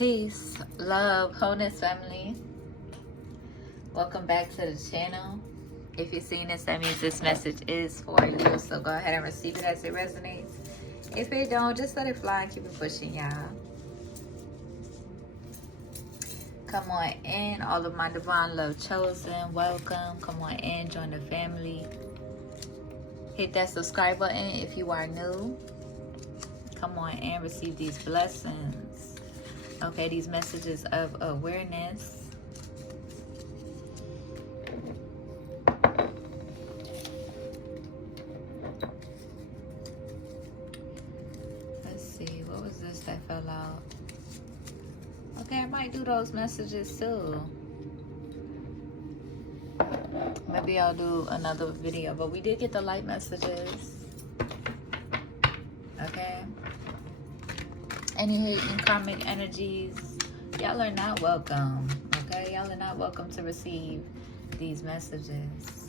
Peace, love, wholeness, family. Welcome back to the channel. If you're seeing this, that means this message is for you. So go ahead and receive it as it resonates. If it don't, just let it fly and keep it pushing, y'all. Come on in, all of my divine love chosen. Welcome. Come on in, join the family. Hit that subscribe button if you are new. Come on in, receive these blessings. Okay, these messages of awareness. Let's see, what was this that fell out? Okay, I might do those messages too. Maybe I'll do another video, but we did get the light messages. Okay. Any hidden karmic energies, y'all are not welcome. Okay, y'all are not welcome to receive these messages.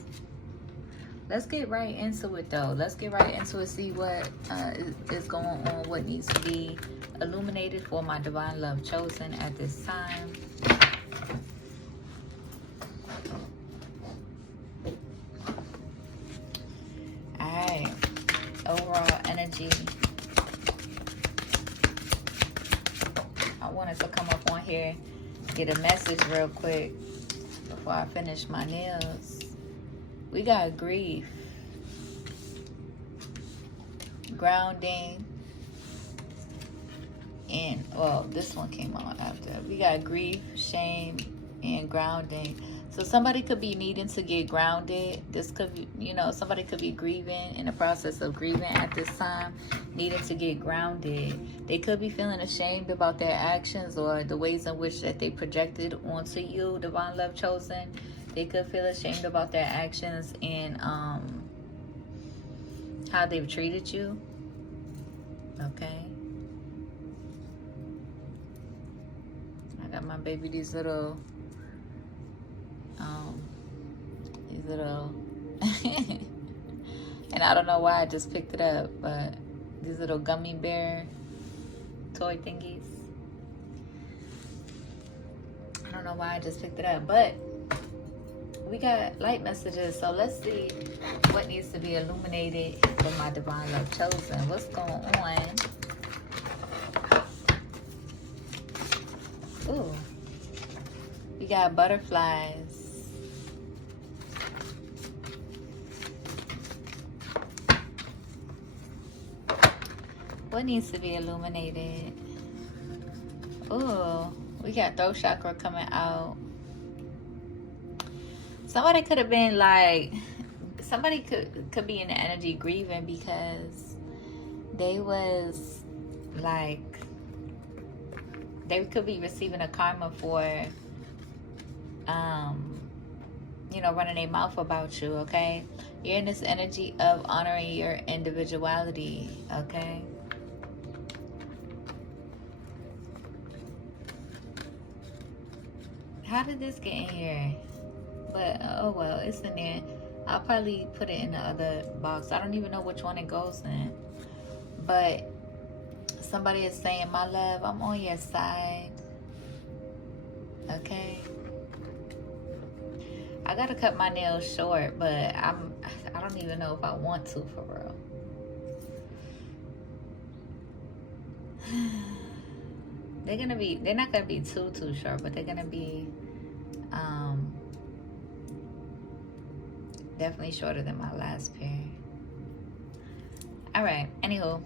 Let's get right into it though. Let's get right into it, see what is going on, what needs to be illuminated for my divine love chosen at this time. Alright, overall energy. I wanted to come up on here, get a message real quick before I finish my nails. We got grief, grounding, and, well, this one came on after. We got grief, shame, and grounding. So somebody could be needing to get grounded. This could be, you know, somebody could be grieving, in the process of grieving at this time, needing to get grounded. They could be feeling ashamed about their actions or the ways in which that they projected onto you, divine love chosen. They could feel ashamed about their actions and how they've treated you. Okay. I got my baby these little and I don't know why I just picked it up, but these little gummy bear toy thingies. I don't know why I just picked it up, but we got light messages, so let's see what needs to be illuminated for my divine love chosen. What's going on? Ooh, we got butterflies. What needs to be illuminated? Ooh, we got throat chakra coming out. Somebody could have been like, somebody could be in the energy grieving because they was like, they could be receiving a karma for, you know, running their mouth about you, okay? You're in this energy of honoring your individuality, okay? How did this get in here? But, oh well, it's in there. I'll probably put it in the other box. I don't even know which one it goes in. But somebody is saying, my love, I'm on your side. Okay? I gotta cut my nails short, but I don't even know if I want to, for real. They're not gonna be too short, but they're gonna be definitely shorter than my last pair. All right, anywho.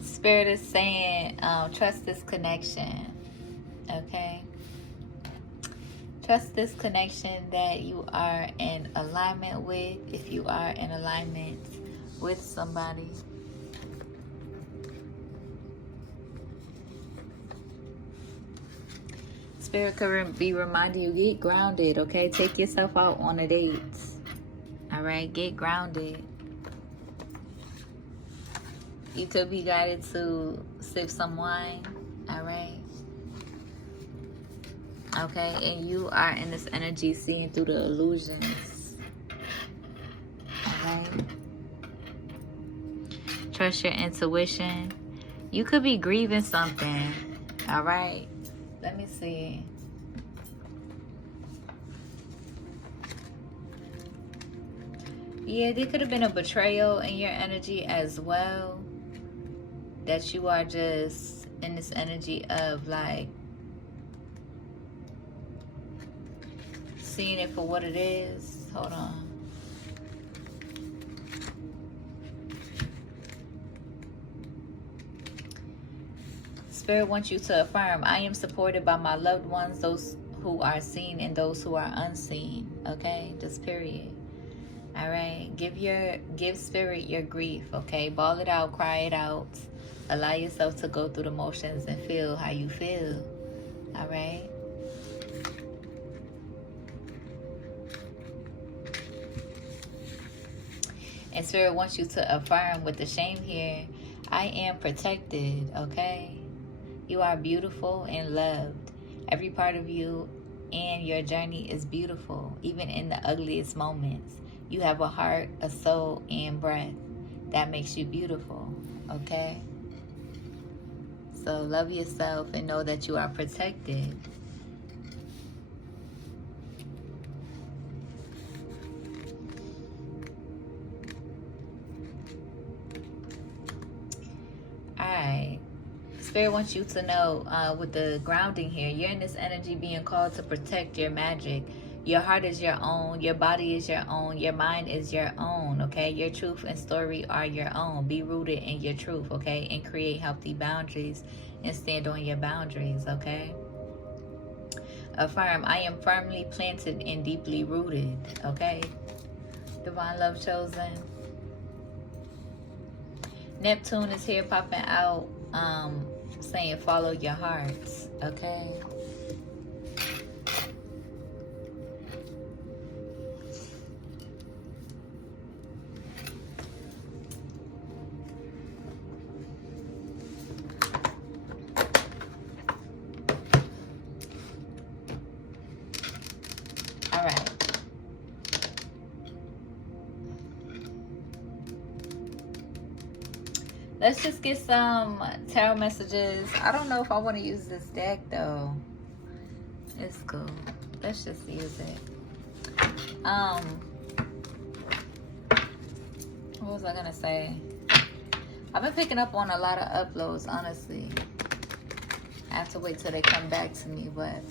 Spirit is saying, trust this connection, okay? Trust this connection that you are in alignment with, if you are in alignment with somebody. Spirit could be reminding you, get grounded, okay? Take yourself out on a date. All right, get grounded. You could be guided to sip some wine, all right? Okay, and you are in this energy seeing through the illusions. Okay? Trust your intuition. You could be grieving something. All right. Let me see. Yeah, there could have been a betrayal in your energy as well. That you are just in this energy of like seeing it for what it is. Hold on. Spirit wants you to affirm, I am supported by my loved ones, those who are seen and those who are unseen. Okay, just period. All right, give spirit your grief. Okay, ball it out, cry it out. Allow yourself to go through the motions and feel how you feel. All right. And spirit wants you to affirm with the shame here, I am protected. Okay. You are beautiful and loved. Every part of you and your journey is beautiful, even in the ugliest moments. You have a heart, a soul, and breath that makes you beautiful, okay? So love yourself and know that you are protected. All right. Spirit wants you to know with the grounding here, you're in this energy being called to protect your magic. Your heart is your own. Your body is your own. Your mind is your own, okay? Your truth and story are your own. Be rooted in your truth, okay? And create healthy boundaries and stand on your boundaries, okay? Affirm, I am firmly planted and deeply rooted, okay? Divine love chosen. Neptune is here popping out, saying follow your hearts, okay? All right. Let's just get some tarot messages. I don't know if I want to use this deck though. It's cool. Let's just use it. What was I gonna say? I've been picking up on a lot of uploads, honestly. I have to wait till they come back to me, but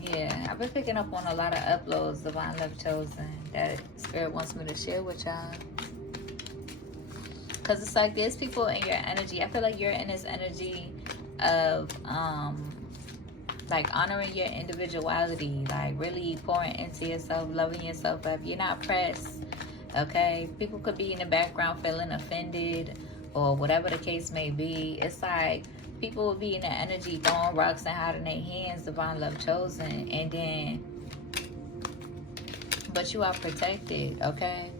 yeah, I've been picking up on a lot of uploads, Divine Love Chosen, that Spirit wants me to share with y'all. Because it's like there's people in your energy. I feel like you're in this energy of like honoring your individuality, like really pouring into yourself, loving yourself up. You're not pressed, okay? People could be in the background feeling offended or whatever the case may be. It's like people will be in the energy throwing rocks and hiding their hands, Divine Love Chosen, and then, but you are protected, okay?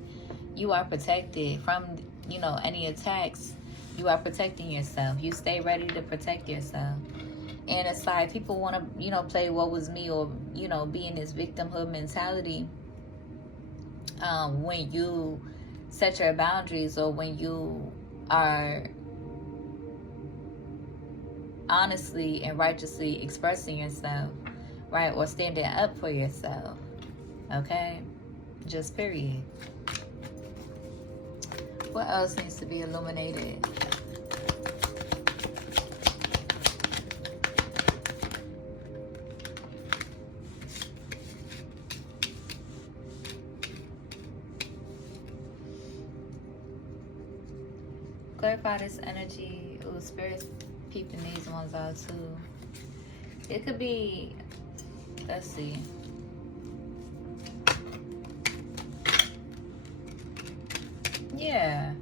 You are protected from, you know, any attacks. You are protecting yourself. You stay ready to protect yourself. And it's like people want to, you know, play what was me, or, you know, be in this victimhood mentality when you set your boundaries, or when you are honestly and righteously expressing yourself, right? Or standing up for yourself, okay? Just period. What else needs to be illuminated? Clarify this energy. Ooh, Spirit's peeping these ones out too. It could be, let's see. Yeah.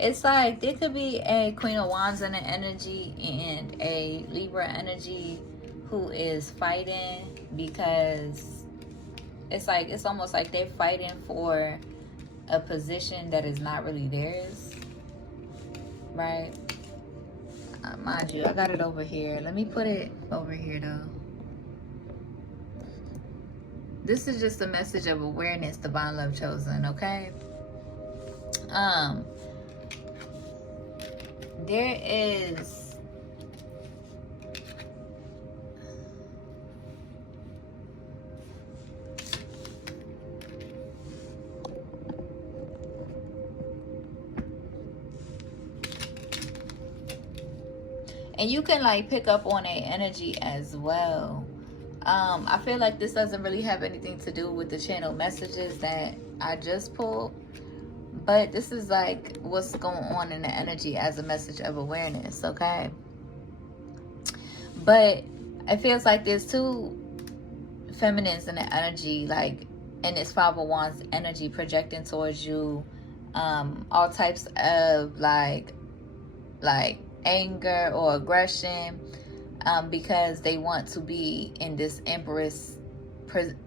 It's like there could be a Queen of Wands in the energy and a Libra energy who is fighting, because it's like, it's almost like they're fighting for a position that is not really theirs, right? Mind you, I got it over here. Let me put it over here though. This is just a message of awareness, divine love chosen, okay? There is and you can like pick up on a energy as well. I feel like this doesn't really have anything to do with the channel messages that I just pulled, but this is like what's going on in the energy as a message of awareness, okay? But it feels like there's two feminines in the energy, like in this Five of Wands energy projecting towards you, all types of like anger or aggression, because they want to be in this Empress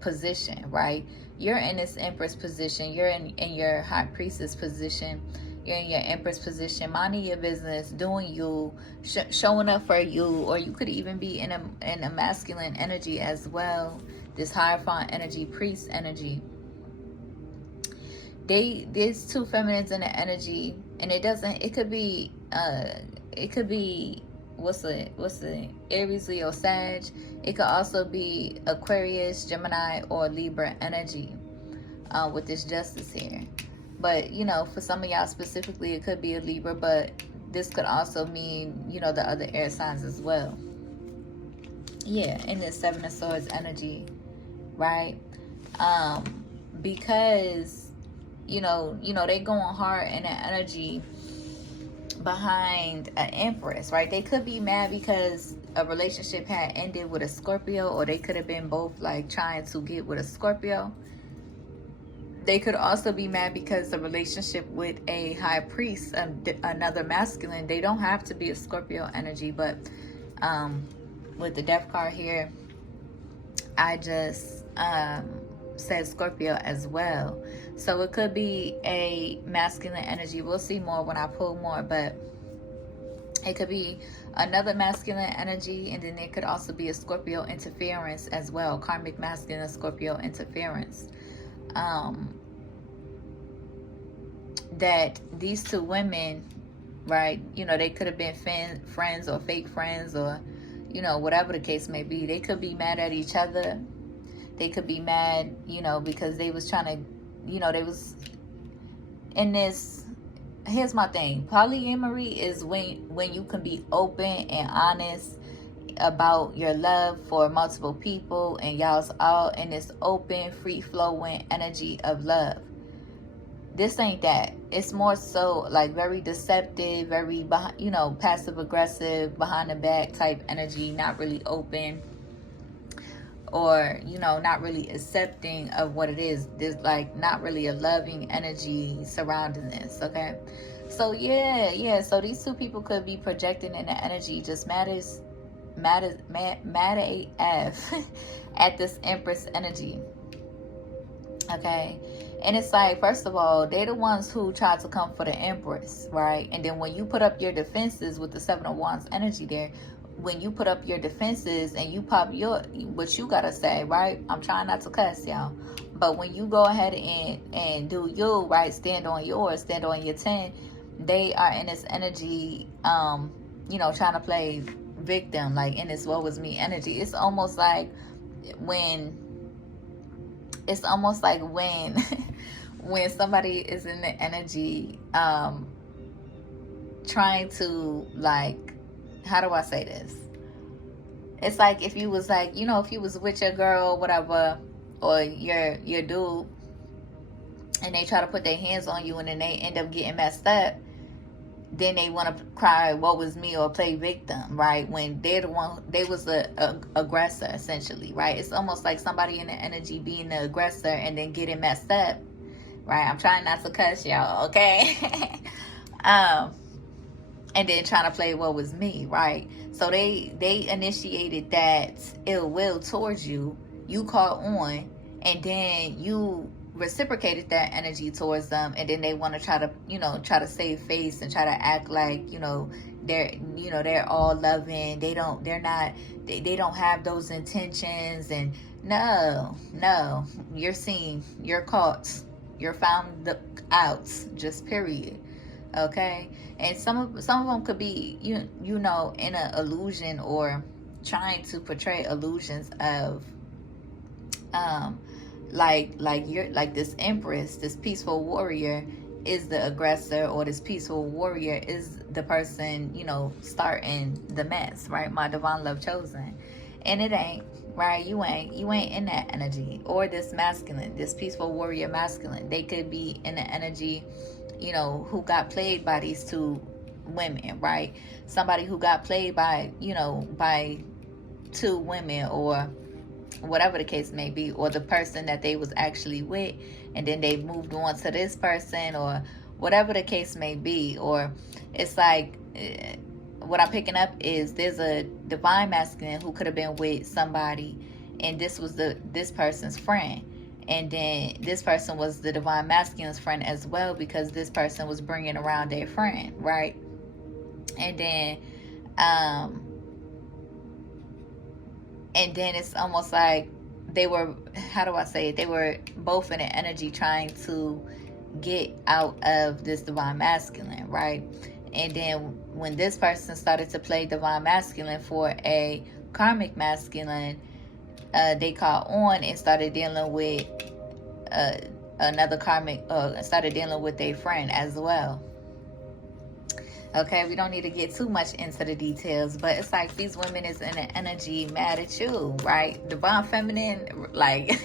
position, right? You're in this Empress position. You're in your High Priestess position. You're in your Empress position, minding your business, doing you, showing up for you, or you could even be in a masculine energy as well. This Hierophant energy, Priest energy. There's two feminines in the energy, and it could be what's the Aries, Leo, Sag. It could also be Aquarius, Gemini, or Libra energy, with this Justice here. But you know, for some of y'all specifically, it could be a Libra, but this could also mean, you know, the other air signs as well. Yeah, in this Seven of Swords energy, right? Because you know they going hard in the energy behind an Empress, right? They could be mad because a relationship had ended with a Scorpio, or they could have been both like trying to get with a Scorpio. They could also be mad because the relationship with a High Priest, another masculine, they don't have to be a Scorpio energy, but with the Death card here, I just said Scorpio as well. So it could be a masculine energy. We'll see more when I pull more, but it could be another masculine energy, and then it could also be a Scorpio interference as well. Karmic masculine Scorpio interference. That these two women, right, you know, they could have been friends or fake friends, or, you know, whatever the case may be. They could be mad at each other. They could be mad, you know, because they was trying to, you know, they was in this. Here's my thing. Polyamory is when you can be open and honest about your love for multiple people, and y'all's all in this open, free-flowing energy of love. This ain't that. It's more so like very deceptive, very, you know, passive-aggressive, behind the back type energy, not really open, or, you know, not really accepting of what it is. There's like not really a loving energy surrounding this, okay? So yeah, so these two people could be projecting in the energy, just mad AF at this Empress energy, okay? And it's like, first of all, they're the ones who tried to come for the Empress, right? And then when you put up your defenses with the Seven of Wands energy there, when you put up your defenses and you pop what you gotta say, right? I'm trying not to cuss, y'all. But when you go ahead and do you, right? Stand on yours, stand on your 10. They are in this energy, you know, trying to play victim, like in this woe is me energy. It's almost like when when somebody is in the energy, trying to, like, how do I say this? It's like if you was like, you know, if you was with your girl, whatever, or your dude, and they try to put their hands on you, and then they end up getting messed up, then they want to cry, "What was me?" or play victim, right? When they're the one, they was the aggressor, essentially, right? It's almost like somebody in the energy being the aggressor and then getting messed up, right? I'm trying not to cuss, y'all, okay? And then trying to play "what was me," right? So they initiated that ill will towards you. You caught on, and then you reciprocated that energy towards them, and then they want to try to save face and try to act like, you know, they're all loving. They don't have those intentions, and No, no. You're seen. You're caught. You're found out. Just period. Okay. And some of them could be you know, in an illusion, or trying to portray illusions of um like you're like this empress, this peaceful warrior is the aggressor, or this peaceful warrior is the person, you know, starting the mess, right? My divine love chosen. And it ain't, right? You ain't in that energy. Or this masculine, this peaceful warrior masculine, they could be in the energy, you know, who got played by these two women, right? Somebody who got played by, you know, by two women, or whatever the case may be, or the person that they was actually with, and then they moved on to this person, or whatever the case may be. Or it's like, what I'm picking up is there's a divine masculine who could have been with somebody, and this was this person's friend, and then this person was the divine masculine's friend as well, because this person was bringing around their friend, right? And then it's almost like they were, how do I say it, they were both in an energy trying to get out of this divine masculine, right? And then when this person started to play divine masculine for a karmic masculine, they caught on and started dealing with another karmic, started dealing with their friend as well. Okay, we don't need to get too much into the details, but it's like these women is in an energy mad at you, right? Divine feminine, like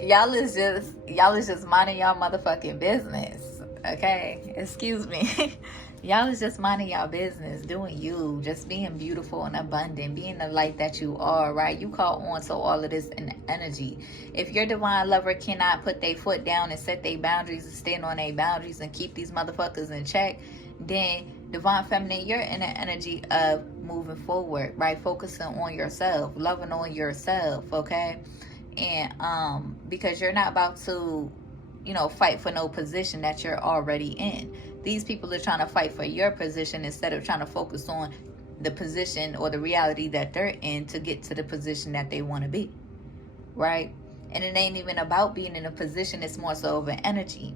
y'all is just minding y'all motherfucking business. Okay, excuse me. Y'all is just minding y'all business, doing you, just being beautiful and abundant, being the light that you are, right? You call on to all of this in energy. If your divine lover cannot put their foot down and set their boundaries and stand on their boundaries and keep these motherfuckers in check, then divine feminine, you're in an energy of moving forward, right? Focusing on yourself, loving on yourself, okay? And because you're not about to, you know, fight for no position that you're already in. These people are trying to fight for your position instead of trying to focus on the position or the reality that they're in to get to the position that they want to be, right? And it ain't even about being in a position, it's more so of an energy,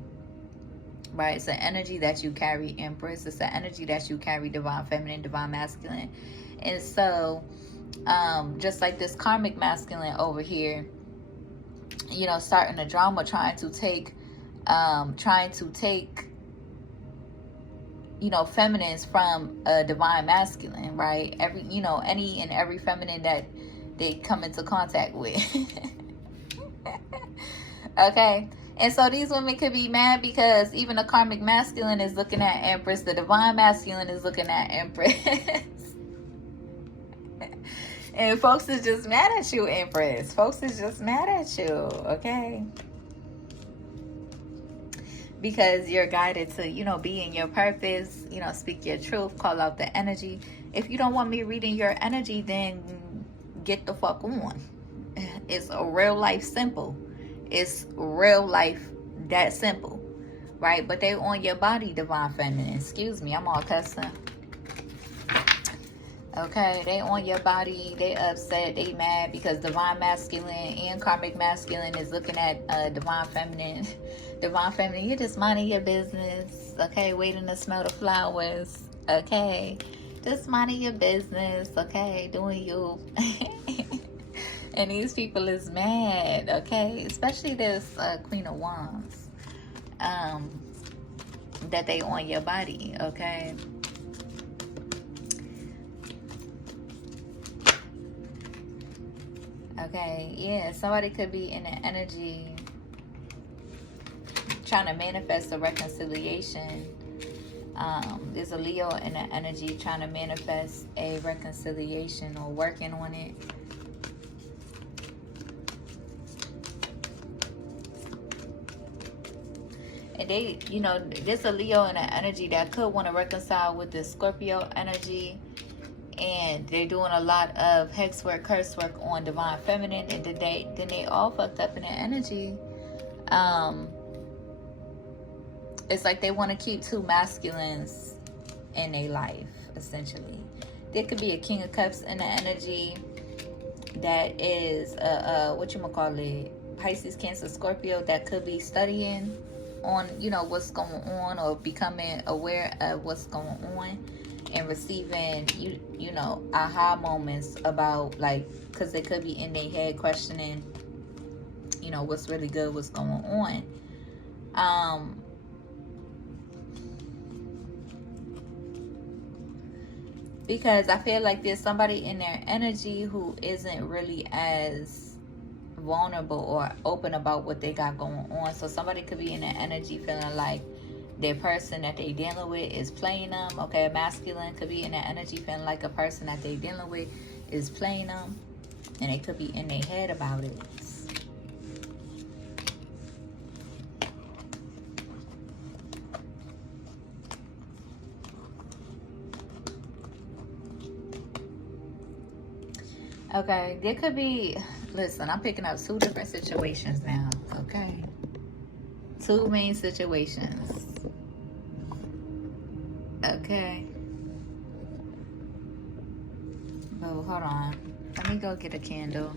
right? It's an energy that you carry, Empress. It's an energy that you carry, divine feminine, divine masculine. And so just like this karmic masculine over here, you know, starting a drama, trying to take you know, feminines from a divine masculine, right? Any and every feminine that they come into contact with. Okay. And so these women could be mad because even the karmic masculine is looking at Empress, the divine masculine is looking at Empress. And folks is just mad at you, Empress. Folks is just mad at you, okay? Because you're guided to, you know, be in your purpose, you know, speak your truth, call out the energy. If you don't want me reading your energy, then get the fuck on. It's a real life simple. It's real life that simple, right? But they on your body, divine feminine. Excuse me, I'm all cussing. Okay, they on your body, they upset, they mad because divine masculine and karmic masculine is looking at divine feminine. Divine feminine, you're just minding your business, okay? Waiting to smell the flowers, okay? Just minding your business, okay? Doing you. And these people is mad, okay? Especially this Queen of Wands, that they on your body, okay? Okay, yeah, somebody could be in an energy trying to manifest a reconciliation. There's a Leo in an energy trying to manifest a reconciliation or working on it. And they, you know, there's a Leo in an energy that could want to reconcile with the Scorpio energy. And they're doing a lot of hex work, curse work on divine feminine, and then they all fucked up in their energy. It's like they want to keep two masculines in their life, essentially. There could be a King of Cups in the energy. that is what you call it, Pisces, Cancer, Scorpio, that could be studying on, you know, what's going on, or becoming aware of what's going on, and receiving you know, aha moments about, like, because they could be in their head questioning, you know, what's really good, what's going on. Because I feel like there's somebody in their energy who isn't really as vulnerable or open about what they got going on. So somebody could be in their energy feeling like their person that they dealing with is playing them. Okay, a masculine could be in their energy feeling like a person that they dealing with is playing them, and they could be in their head about it. Okay, there could be, listen, I'm picking up 2 different situations now, okay? 2 main situations. Okay. Oh, hold on. Let me go get a candle.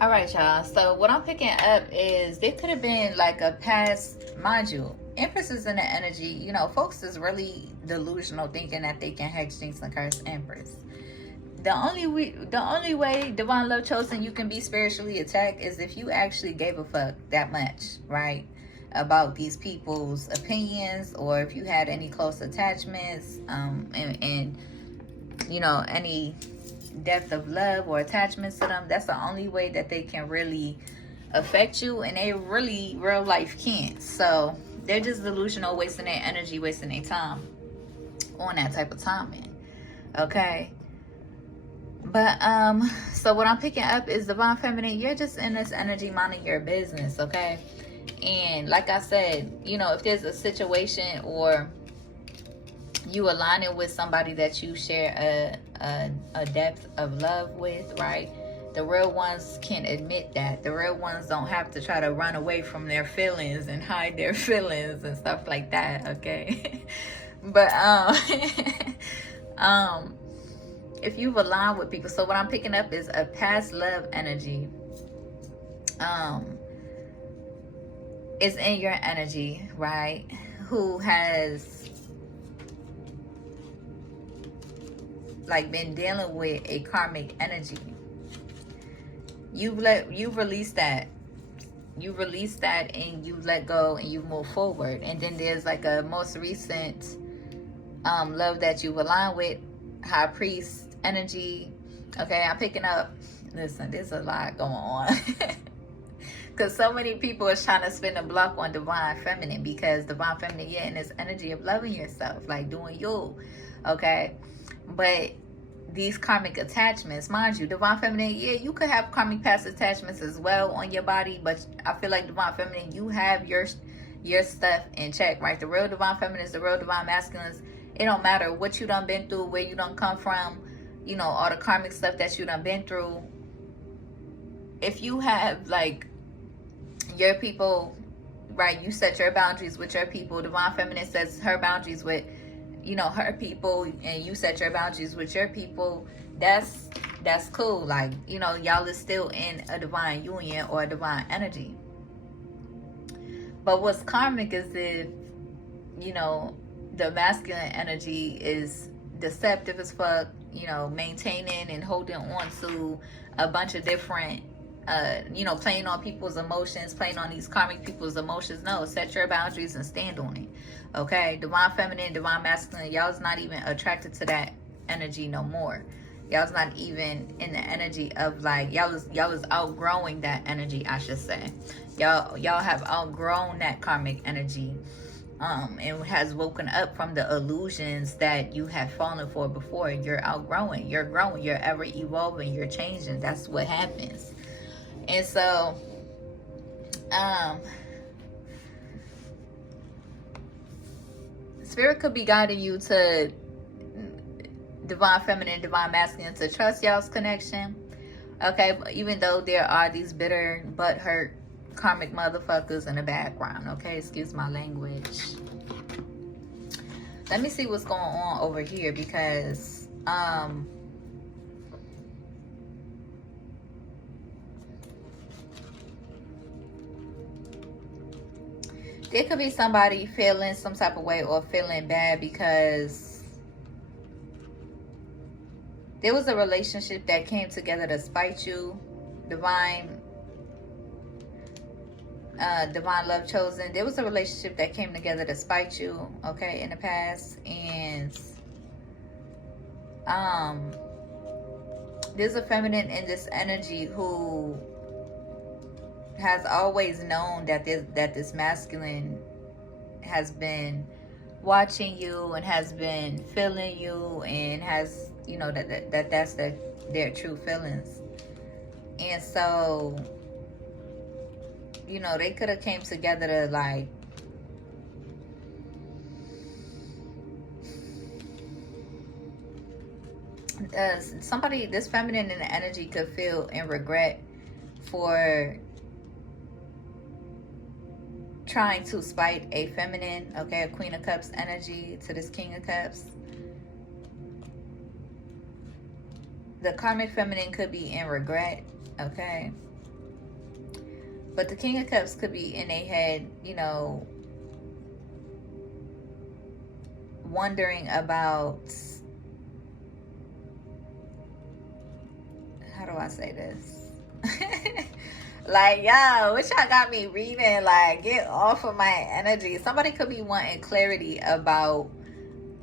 All right, y'all. So what I'm picking up is there could have been like a past, mind you, Empress is in the energy. You know, folks is really delusional, thinking that they can hex, jinx, and curse Empress. The only way, Divine Love Chosen, you can be spiritually attacked is if you actually gave a fuck that much, right, about these people's opinions, or if you had any close attachments, and you know, any depth of love or attachments to them. That's the only way that they can really affect you, and they really real life can't. So they're just delusional, wasting their energy, wasting their time on that type of timing. Okay. But so what I'm picking up is Divine Feminine, you're just in this energy minding your business. Okay. And like I said, you know, if there's a situation or you aligning with somebody that you share a depth of love with, right? The real ones can admit that. The real ones don't have to try to run away from their feelings and hide their feelings and stuff like that, okay? But if you've aligned with people, so what I'm picking up is a past love energy is in your energy, right? Who has like been dealing with a karmic energy. You've released that. You released that, and you let go, and you move forward. And then there's like a most recent love that you've aligned with, High Priest energy. Okay, I'm picking up, listen, there's a lot going on. Because so many people are trying to spin a block on Divine Feminine, because Divine Feminine, you're in this energy of loving yourself, like doing you. Okay. But these karmic attachments, mind you, Divine Feminine, yeah, you could have karmic past attachments as well on your body, but I feel like Divine Feminine, you have your stuff in check, right? The real Divine Feminines, the real Divine Masculines, it don't matter what you done been through, where you done come from, you know, all the karmic stuff that you done been through. If you have like your people, right, you set your boundaries with your people. Divine Feminine sets her boundaries with, you know, her people, and you set your boundaries with your people. That's cool. Like, you know, y'all is still in a divine union or a divine energy. But what's karmic is if, you know, the masculine energy is deceptive as fuck, you know, maintaining and holding on to a bunch of different you know, playing on people's emotions, playing on these karmic people's emotions. No, set your boundaries and stand on it. Okay, Divine Feminine, Divine Masculine, y'all's not even attracted to that energy no more. Y'all's not even in the energy of like, y'all is outgrowing that energy, I should say. Y'all have outgrown that karmic energy, and has woken up from the illusions that you have fallen for before. You're outgrowing, you're growing, you're ever evolving, you're changing. That's what happens. And so Spirit could be guiding you to Divine Feminine, Divine Masculine, to trust y'all's connection. Okay, but even though there are these bitter, butthurt karmic motherfuckers in the background, okay? Excuse my language. Let me see what's going on over here, because there could be somebody feeling some type of way or feeling bad because there was a relationship that came together to spite you. Divine love chosen. There was a relationship that came together to spite you, okay, in the past. And there's a feminine in this energy who has always known that this masculine has been watching you and has been feeling you and has, you know, that's their true feelings. And so, you know, they could have came together to like somebody, this feminine in the energy could feel in regret for trying to spite a feminine, okay, a Queen of Cups energy to this King of Cups. The karmic feminine could be in regret, okay, but the King of Cups could be in a head, you know, wondering about, how do I say this? Like, yo, what y'all got me reading? Like, get off of my energy. Somebody could be wanting clarity about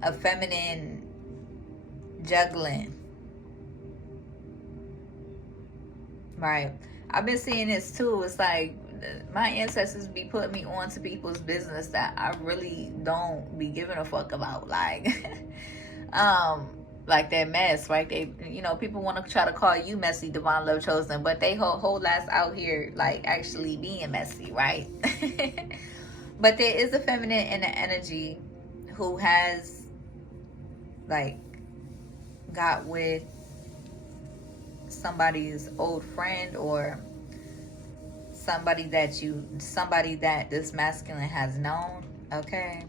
a feminine juggling. Right. I've been seeing this too. It's like my ancestors be putting me on to people's business that I really don't be giving a fuck about. Like that mess, right? They, you know, people want to try to call you messy, divine love chosen, but they whole ass out here like actually being messy, right? But there is a feminine in the energy who has like got with somebody's old friend or somebody that this masculine has known, okay?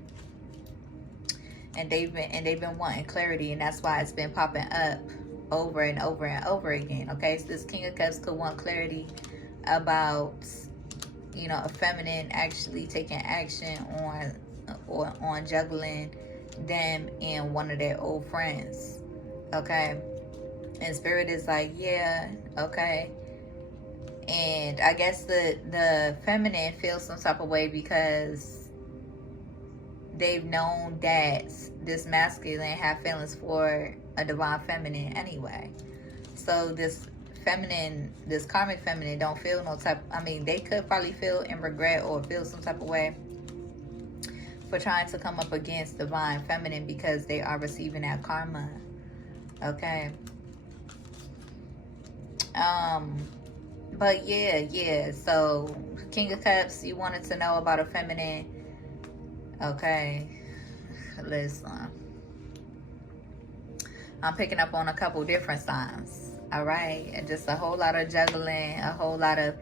And they've been wanting clarity, and that's why it's been popping up over and over and over again, okay? So this King of Cups could want clarity about, you know, a feminine actually taking action on juggling them and one of their old friends, okay? And Spirit is like, yeah, okay. And I guess the feminine feels some type of way because they've known that this masculine have feelings for a divine feminine anyway. So this feminine, this karmic feminine don't feel no type, I mean, they could probably feel in regret or feel some type of way for trying to come up against divine feminine because they are receiving that karma, okay? But yeah, so King of Cups, you wanted to know about a feminine. Okay, listen, I'm picking up on a couple different signs, all right? And just a whole lot of juggling, a whole lot of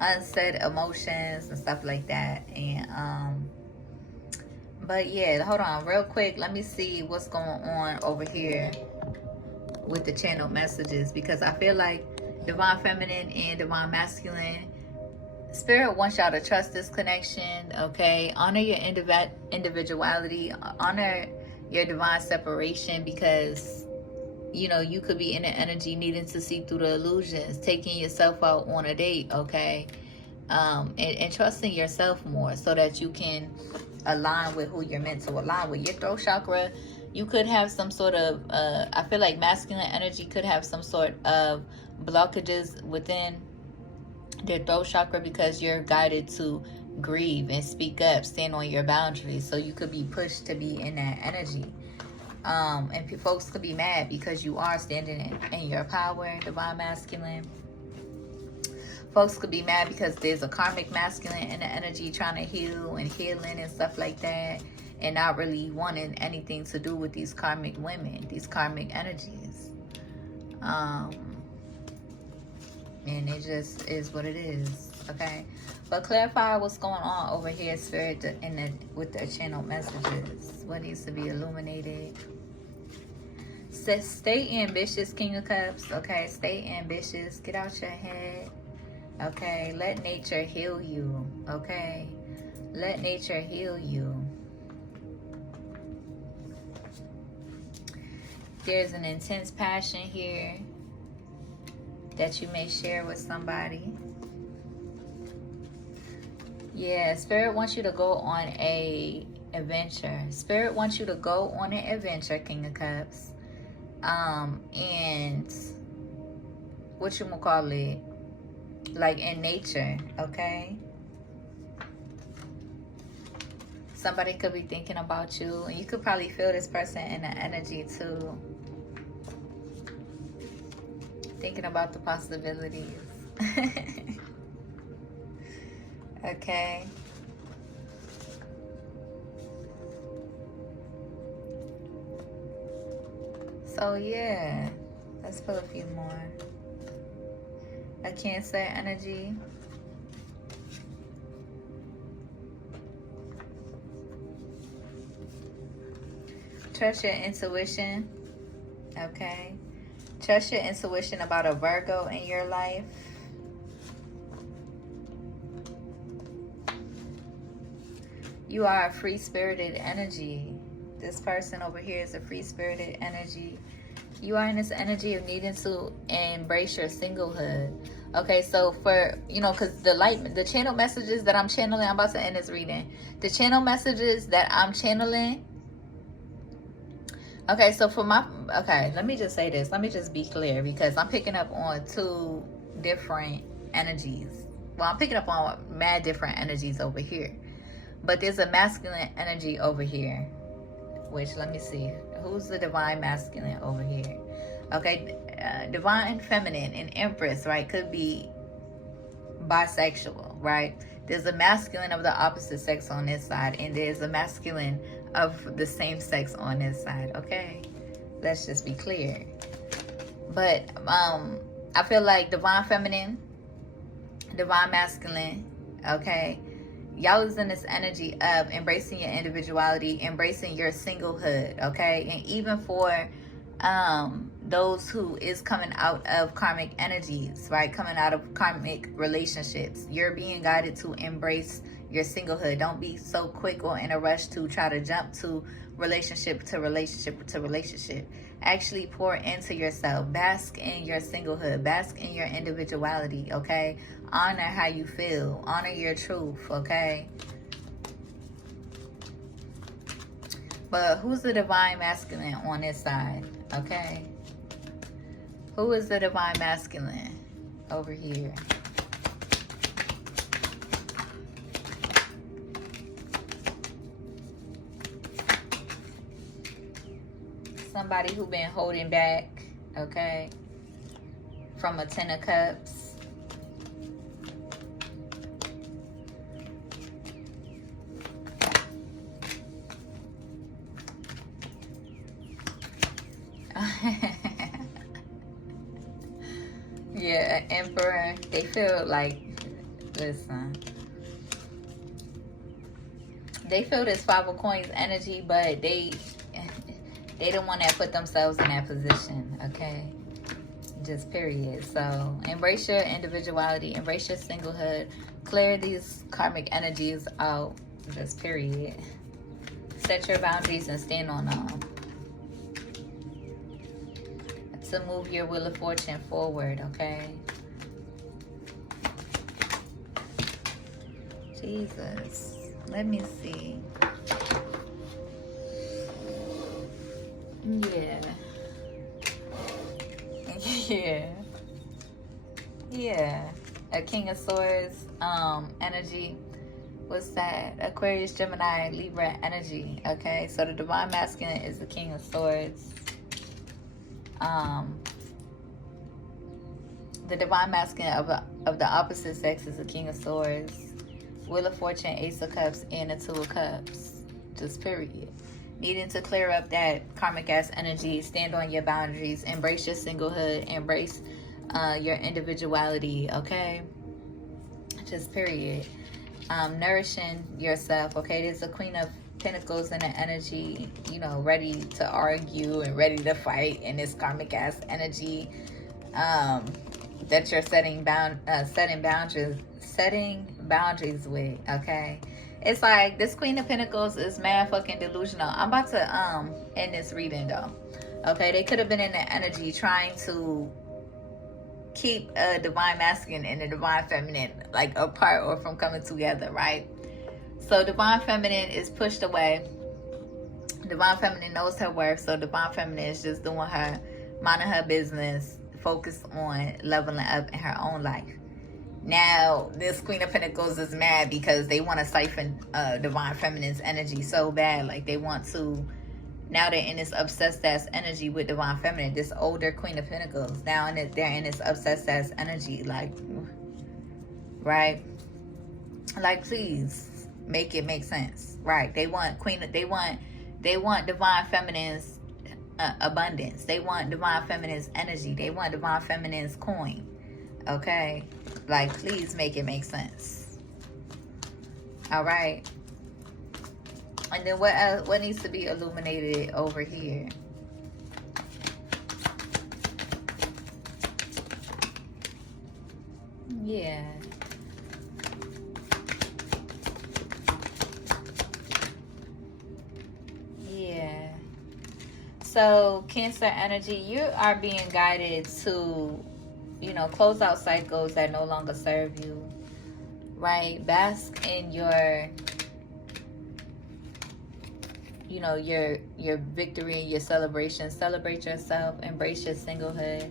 unsaid emotions and stuff like that. And but yeah, hold on real quick, let me see what's going on over here with the channel messages, because I feel like divine feminine and divine masculine, Spirit wants y'all to trust this connection, okay? Honor your individuality, honor your divine separation, because, you know, you could be in an energy needing to see through the illusions, taking yourself out on a date, okay? And trusting yourself more so that you can align with who you're meant to align with. Your throat chakra, you could have some sort of, I feel like masculine energy could have some sort of blockages within their throat chakra because you're guided to grieve and speak up, stand on your boundaries. So you could be pushed to be in that energy. And folks could be mad because you are standing in your power, divine masculine. Folks could be mad because there's a karmic masculine in the energy trying to heal and healing and stuff like that, and not really wanting anything to do with these karmic women, these karmic energies. And it just is what it is, okay? But clarify what's going on over here, Spirit, with the channel messages. What needs to be illuminated? Stay ambitious, King of Cups, okay? Stay ambitious. Get out your head, okay? Let nature heal you, okay? Let nature heal you. There's an intense passion here that you may share with somebody. Yeah, Spirit wants you to go on a adventure. Spirit wants you to go on an adventure, King of Cups. And what you gonna call it? Like in nature, okay? Somebody could be thinking about you, and you could probably feel this person in the energy too. Thinking about the possibilities. Okay. So yeah, let's pull a few more. A Cancer energy. Trust your intuition. Okay. Trust your intuition about a Virgo in your life. You are a free-spirited energy. This person over here is a free-spirited energy. You are in this energy of needing to embrace your singlehood. Okay, so for, you know, because the channel messages that I'm channeling, I'm about to end this reading. The channel messages that I'm channeling. Okay, so let me just say this. Let me just be clear, because I'm picking up on two different energies. Well, I'm picking up on mad different energies over here. But there's a masculine energy over here, which, let me see. Who's the divine masculine over here? Okay, divine feminine and empress, right? Could be bisexual, right? There's a masculine of the opposite sex on this side, and there's a masculine of the same sex on this side, okay? Let's just be clear. But I feel like divine feminine, divine masculine, okay? Y'all is in this energy of embracing your individuality, embracing your singlehood, okay? And even for those who is coming out of karmic energies, right? Coming out of karmic relationships, you're being guided to embrace your singlehood. Don't be so quick or in a rush to try to jump to relationship to relationship to relationship. Actually pour into yourself. Bask in your singlehood. Bask in your individuality, okay? Honor how you feel. Honor your truth, okay? But who's the divine masculine on this side, okay? Who is the divine masculine over here? Somebody who been holding back, okay? From a Ten of Cups. Yeah, Emperor. They feel like, listen, they feel this Five of Coins energy, but they the one that put themselves in that position, okay? Just period. So embrace your individuality, embrace your singlehood, clear these karmic energies out, just period. Set your boundaries and stand on them to move your wheel of fortune forward, okay? Jesus, let me see. Yeah. Yeah. A King of Swords energy. What's that? Aquarius, Gemini, Libra energy. Okay, so the divine masculine is the King of Swords. The divine masculine of the opposite sex is the King of Swords. Wheel of Fortune, Ace of Cups, and the Two of Cups. Just period. Needing to clear up that karmic ass energy, stand on your boundaries, embrace your singlehood, embrace your individuality, okay? Just period. Nourishing yourself, okay? There's a Queen of Pentacles in the energy, you know, ready to argue and ready to fight in this karmic ass energy, that you're setting boundaries with, okay? It's like this Queen of Pentacles is mad fucking delusional. I'm about to end this reading though. Okay, they could have been in the energy trying to keep a divine masculine and a divine feminine like apart or from coming together, right? So divine feminine is pushed away. Divine feminine knows her worth, so divine feminine is just doing her, minding her business, focused on leveling up in her own life. Now, this Queen of Pentacles is mad because they want to siphon divine feminine's energy so bad. Like, they want to, now they're in this obsessed ass energy with divine feminine. This older Queen of Pentacles, now they're in this obsessed ass energy. Like, right? Like, please, make it make sense. Right? They want divine feminine's abundance. They want divine feminine's energy. They want divine feminine's coin. Okay, like, please make it make sense. All right. And then what needs to be illuminated over here? Yeah. Yeah. So Cancer energy, you are being guided to, you know, close out cycles that no longer serve you, right? Bask in your, you know, your victory, your celebration. Celebrate yourself, embrace your singlehood,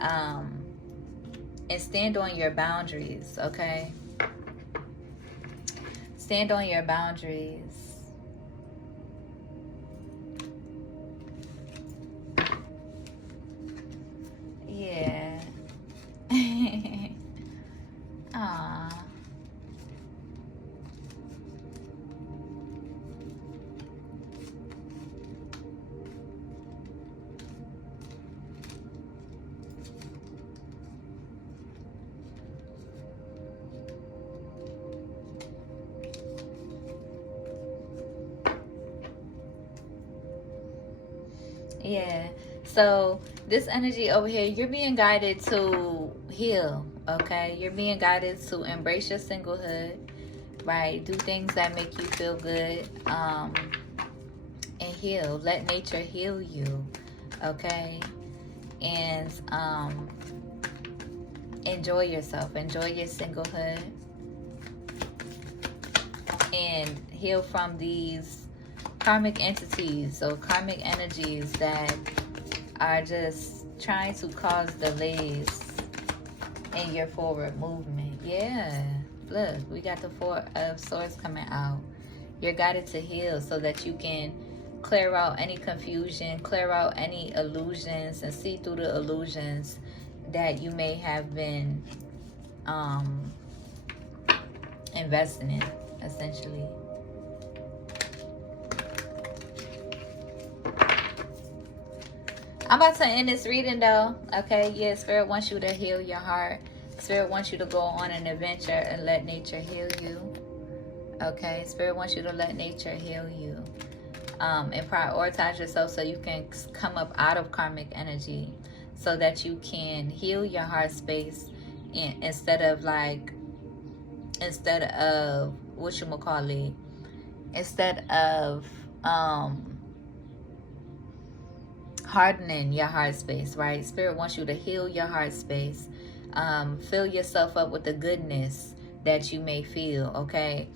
and stand on your boundaries, okay? Stand on your boundaries. Yeah. Aww. Yeah. So this energy over here, you're being guided to heal, okay? You're being guided to embrace your singlehood, right? Do things that make you feel good, and heal. Let nature heal you, okay? And enjoy yourself. Enjoy your singlehood. And heal from these karmic entities, so karmic energies that are just trying to cause delays in your forward movement. Yeah, look, we got the Four of Swords coming out. You're guided to heal so that you can clear out any confusion, clear out any illusions, and see through the illusions that you may have been investing in, essentially. I'm about to end this reading though, okay? Yeah, Spirit wants you to heal your heart. Spirit wants you to go on an adventure and let nature heal you, okay? Spirit wants you to let nature heal you, and prioritize yourself so you can come up out of karmic energy, so that you can heal your heart space, and instead of hardening your heart space, right? Spirit wants you to heal your heart space. Fill yourself up with the goodness that you may feel, okay?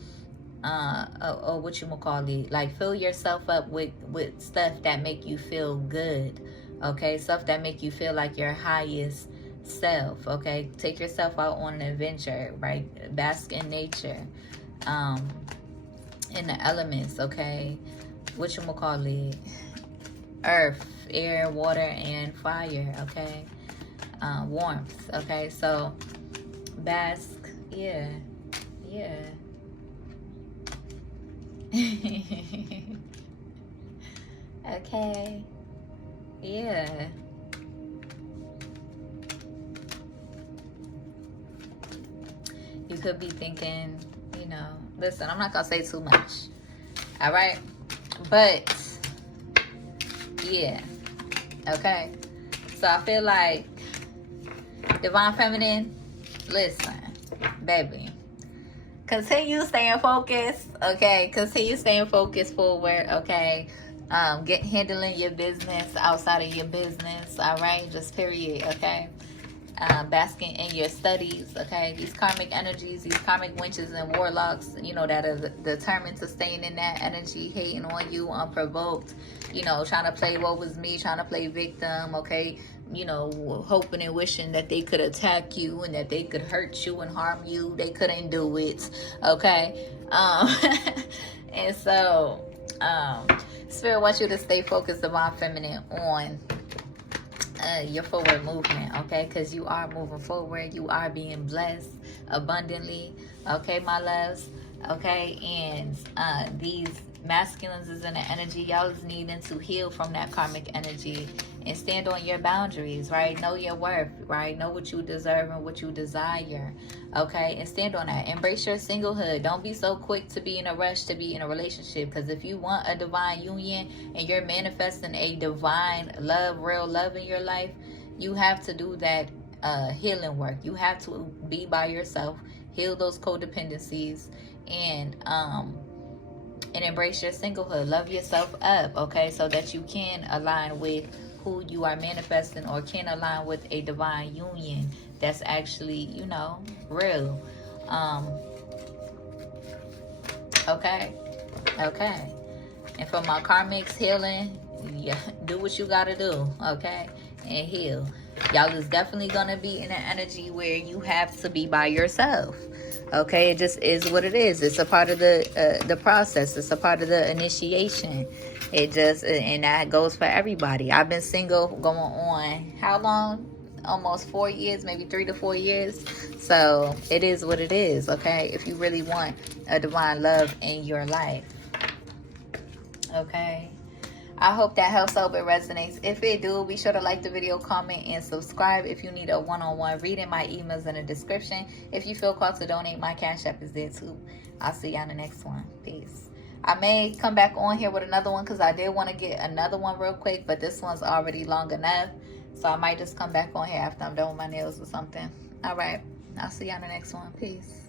Like, fill yourself up with stuff that make you feel good, okay? Stuff that make you feel like your highest self, okay? Take yourself out on an adventure, right? Bask in nature, in the elements, okay? Earth, air, water, and fire, okay? Warmth, okay? So bask, yeah. Okay, yeah. You could be thinking, you know, listen, I'm not going to say too much. All right? But, yeah. Okay? So I feel like Divine Feminine, listen, baby. Continue staying focused, okay? Continue staying focused forward, okay? Handling your business outside of your business, all right? Just period, okay? Basking in your studies, okay? These karmic energies, these karmic witches and warlocks, you know, that are determined to stay in that energy, hating on you unprovoked, you know, trying to play what was me, trying to play victim, okay? You know, hoping and wishing that they could attack you and that they could hurt you and harm you. They couldn't do it, okay? And so, Spirit wants you to stay focused, Divine Feminine, on your forward movement, okay? Because you are moving forward. You are being blessed abundantly, okay, my loves, okay? And these masculines is in the energy. Y'all is needing to heal from that karmic energy and stand on your boundaries, right? Know your worth, right? Know what you deserve and what you desire, okay? And stand on that. Embrace your singlehood. Don't be so quick to be in a rush to be in a relationship, because if you want a divine union and you're manifesting a divine love, real love in your life, you have to do that healing work. You have to be by yourself, heal those codependencies, and embrace your singlehood. Love yourself up, okay, so that you can align with who you are manifesting, or can align with a divine union that's actually, you know, real. Okay. And for my karmics healing, yeah, do what you gotta do, okay, and heal. Y'all is definitely gonna be in an energy where you have to be by yourself. Okay, it just is what it is. It's a part of the process. It's a part of the initiation. It just, and that goes for everybody. I've been single going on how long? Almost 4 years, maybe 3 to 4 years. So it is what it is. Okay, if you really want a divine love in your life. Okay. I hope that helps. I hope it resonates. If it do, be sure to like the video, comment, and subscribe. If you need a one-on-one reading, my email's in the description. If you feel called to donate, my Cash App is there too. I'll see y'all in the next one. Peace. I may come back on here with another one because I did want to get another one real quick, but this one's already long enough. So I might just come back on here after I'm done with my nails or something. All right. I'll see y'all in the next one. Peace.